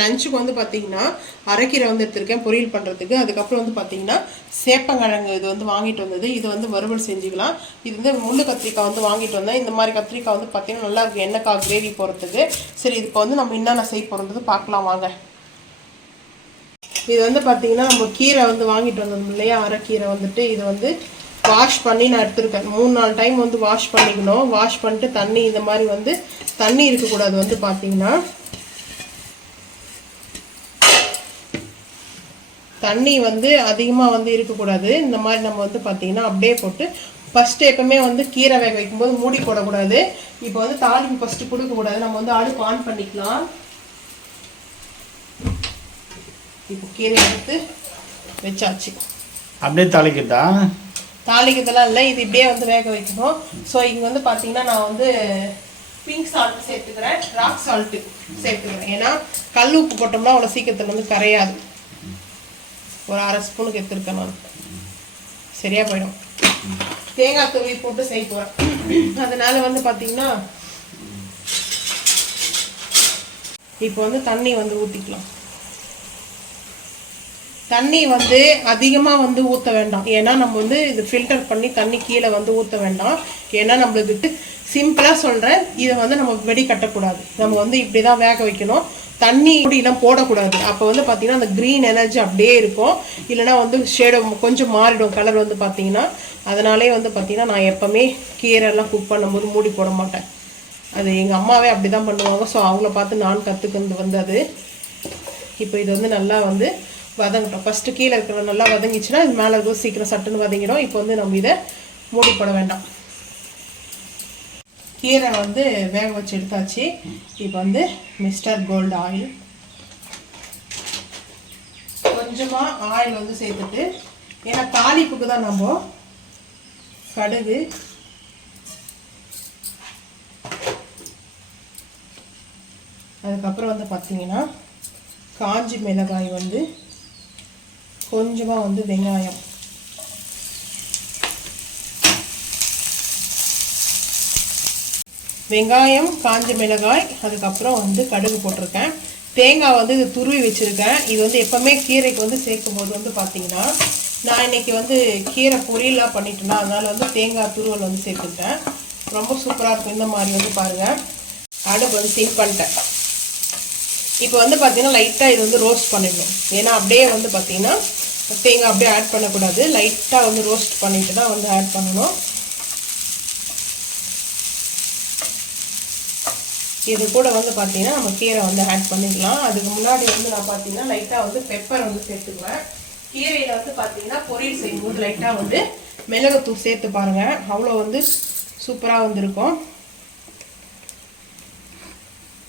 லஞ்சுக்கு வந்து பார்த்தீங்கன்னா அரைக்கீரை வந்து எடுத்திருக்கேன் பொரியல் பண்ணுறதுக்கு அதுக்கப்புறம் வந்து பார்த்தீங்கன்னா சேப்பங்கிழங்கு இது வந்து வாங்கிட்டு வந்தது. இது வந்து வறுவல் செஞ்சுக்கலாம். இது வந்து முள்ளு கத்திரிக்காய் வந்து வாங்கிட்டு வந்தேன். இந்த மாதிரி கத்திரிக்காய் வந்து பார்த்தீங்கன்னா நல்லா இருக்கு. எண்ணெய்க்காய் கிரேவி போகிறதுக்கு சரி இதுக்கு வந்து நம்ம என்னென்ன செய்ய போகிறது பார்க்கலாம் வாங்க. இது வந்து பார்த்தீங்கன்னா நம்ம கீரை வந்து வாங்கிட்டு வந்தோம் இல்லையா? அரைக்கீரை வந்துட்டு இது வந்து வாஷ் பண்ணி நான் எடுத்துருக்கேன். மூணு நாலு டைம் வந்து வாஷ் பண்ணிக்கணும். வாஷ் பண்ணிட்டு தண்ணி இந்த மாதிரி வந்து தண்ணி இருக்கக்கூடாது வந்து பார்த்தீங்கன்னா தண்ணி வந்து அதிகமாக வந்து இருக்கக்கூடாது. இந்த மாதிரி நம்ம வந்து பார்த்தீங்கன்னா அப்படியே போட்டு ஃபஸ்ட்டு எப்பவுமே வந்து கீரை வேக வைக்கும்போது மூடி போடக்கூடாது. இப்போ வந்து தாளிப்பு ஃபஸ்ட்டு கொடுக்கக்கூடாது. நம்ம வந்து அடுப்பு ஆன் பண்ணிக்கலாம். இப்போ கீரை எடுத்து வச்சாச்சு. அப்படியே தாளிக்கிறதா தாளிக்கிறதெல்லாம் இல்லை. இது இப்படியே வந்து வேக வைக்கணும். ஸோ இங்கே வந்து பார்த்தீங்கன்னா நான் வந்து பிங்க் சால்ட் சேர்த்துக்கிறேன். ராக் சால்ட்டு சேர்த்துக்கிறேன். ஏன்னா கல் உப்பு போட்டோம்னா அவ்வளோ சீக்கிரத்தில் வந்து கரையாது. ஒரு அரை ஸ்பூனுக்கு எடுத்துருக்கேன் நான். சரியா போயிடும். தேங்காய் துருவி போட்டு செய்ய போகிறேன் அதனால வந்து பார்த்தீங்கன்னா இப்போ வந்து தண்ணி வந்து ஊற்றிக்கலாம் தண்ணி வந்து அதிகமாக வந்து ஊற்ற வேண்டாம். ஏன்னா நம்ம வந்து இது ஃபில்டர் பண்ணி தண்ணி கீழே வந்து ஊற்ற வேண்டாம். ஏன்னா நம்மளுக்கு சிம்பிளாக சொல்கிறேன் இதை வந்து நம்ம வெடி கட்டக்கூடாது நம்ம வந்து இப்படி தான் வேக வைக்கணும். தண்ணி இப்படிலாம் போடக்கூடாது. அப்போ வந்து பார்த்தீங்கன்னா அந்த க்ரீன் எனர்ஜி அப்படியே இருக்கும். இல்லைன்னா வந்து ஷேடோ கொஞ்சம் மாறிடும். கலர் வந்து பார்த்தீங்கன்னா அதனாலே வந்து பார்த்தீங்கன்னா நான் எப்போவுமே கீரைலாம் குக் பண்ணும்போது மூடி போட மாட்டேன். அது எங்கள் அம்மாவே அப்படி தான் பண்ணுவாங்க. ஸோ அவங்கள பார்த்து நான் கற்றுக்கிறது வந்து அது. இப்போ இது வந்து நல்லா வந்து வதங்கட்டும். ஃபஸ்ட்டு கீழே இருக்கிற நல்லா வதங்கிச்சுன்னா இது மேலே எதுவும் சீக்கிரம் சட்டுன்னு வதங்கிடும். இப்போ வந்து நம்ம இதை மூடி போட வேண்டாம். கீரை வந்து வேக வச்சு எடுத்தாச்சு. இப்போ வந்து மிஸ்டர் கோல்டு ஆயில் கொஞ்சமாக ஆயில் வந்து சேர்த்துட்டு ஏன்னா தாளிப்புக்கு தான் நம்ம கடுகு அதுக்கப்புறம் வந்து பார்த்தீங்கன்னா காஞ்சி மிளகாய் வந்து கொஞ்சமாக வந்து வெங்காயம். வெங்காயம் காஞ்ச மிளகாய் அதுக்கப்புறம் வந்து கடுகு போட்டிருக்கேன். தேங்காய் வந்து இது துருவி வச்சுருக்கேன். இது வந்து எப்போவுமே கீரைக்கு வந்து சேர்க்கும் போது வந்து பார்த்திங்கன்னா நான் இன்னைக்கு வந்து கீரை பொரியலாக பண்ணிட்டேன்னா அதனால் வந்து தேங்காய் துருவல் வந்து சேர்த்துக்கிட்டேன். ரொம்ப சூப்பராக இருக்கும் இந்த மாதிரி வந்து பாருங்கள் அடுப்பு வந்து சிம் பண்ணிட்டேன். இப்போ வந்து பார்த்தீங்கன்னா லைட்டாக இது வந்து ரோஸ்ட் பண்ணிடணும். ஏன்னா அப்படியே வந்து பார்த்தீங்கன்னா தேங்காய் அப்படியே ஆட் பண்ணக்கூடாது. லைட்டாக வந்து ரோஸ்ட் பண்ணிட்டு தான் வந்து ஆட் பண்ணணும். இது கூட வந்து பார்த்தீங்கன்னா நம்ம கீரை வந்து ஆட் பண்ணிக்கலாம் அதுக்கு முன்னாடி வந்து நான் பார்த்தீங்கன்னா லைட்டாக வந்து பெப்பர் வந்து சேர்த்துக்குவேன். கீரையில் வந்து பார்த்தீங்கன்னா பொரியல் செய்யும்போது லைட்டாக வந்து மிளகுத்தூள் சேர்த்து பாருங்கள் அவ்வளோ வந்து சூப்பராக வந்திருக்கும்.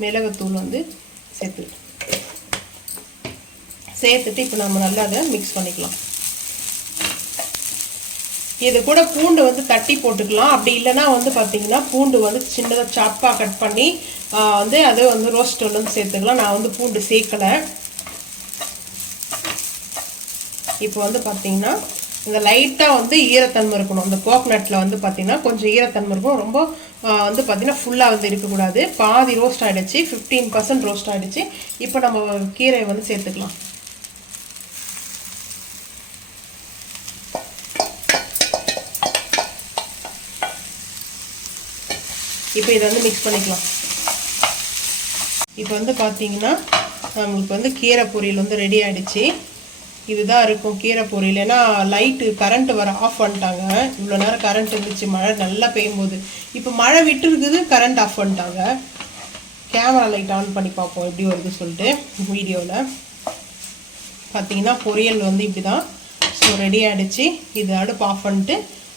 மிளகுத்தூள் வந்து சேர்த்து சேர்த்துட்டு இப்போ நம்ம நல்லா அதை மிக்ஸ் பண்ணிக்கலாம். இது கூட பூண்டு வந்து தட்டி போட்டுக்கலாம். அப்படி இல்லைன்னா வந்து பார்த்தீங்கன்னா பூண்டு வந்து சின்னதாக சாப்பாக கட் பண்ணி வந்து அதை வந்து ரோஸ்ட்டில் வந்து சேர்த்துக்கலாம். நான் வந்து பூண்டு சேர்க்கலை. இப்போ வந்து பார்த்தீங்கன்னா இந்த லைட்டாக வந்து ஈரத்தன்மை இருக்கணும். இந்த கோக்னட்டில் வந்து பார்த்தீங்கன்னா கொஞ்சம் ஈரத்தன்மை இருக்கும். ரொம்ப வந்து பார்த்திங்கன்னா ஃபுல்லாக வந்து இருக்கக்கூடாது. பாதி ரோஸ்ட் ஆகிடுச்சு ஃபிஃப்டீன் பர்சன்ட் ரோஸ்ட் ஆகிடுச்சு இப்போ நம்ம கீரையை வந்து சேர்த்துக்கலாம். இப்போ இதை வந்து மிக்ஸ் பண்ணிக்கலாம். இப்போ வந்து பார்த்தீங்கன்னா நம்மளுக்கு வந்து கீரை பொரியல் வந்து ரெடி ஆகிடுச்சு இதுதான் இருக்கும் கீரை பொரியல் ஏன்னா லைட்டு கரண்ட் வர ஆஃப் பண்ணிட்டாங்க. இவ்வளோ நேரம் கரண்ட் இருந்துச்சு. மழை நல்லா பெய்யும் போது இப்போ மழை விட்டு இருக்குது கரண்ட் ஆஃப் பண்ணிட்டாங்க. கேமரா லைட் ஆன் பண்ணி பார்ப்போம். எப்படி வருது சொல்லிட்டு வீடியோவில் பார்த்தீங்கன்னா பொரியல் வந்து இப்படி தான் ஸோ ரெடி ஆகிடுச்சு இது அடுப்பு ஆஃப் பண்ணிட்டு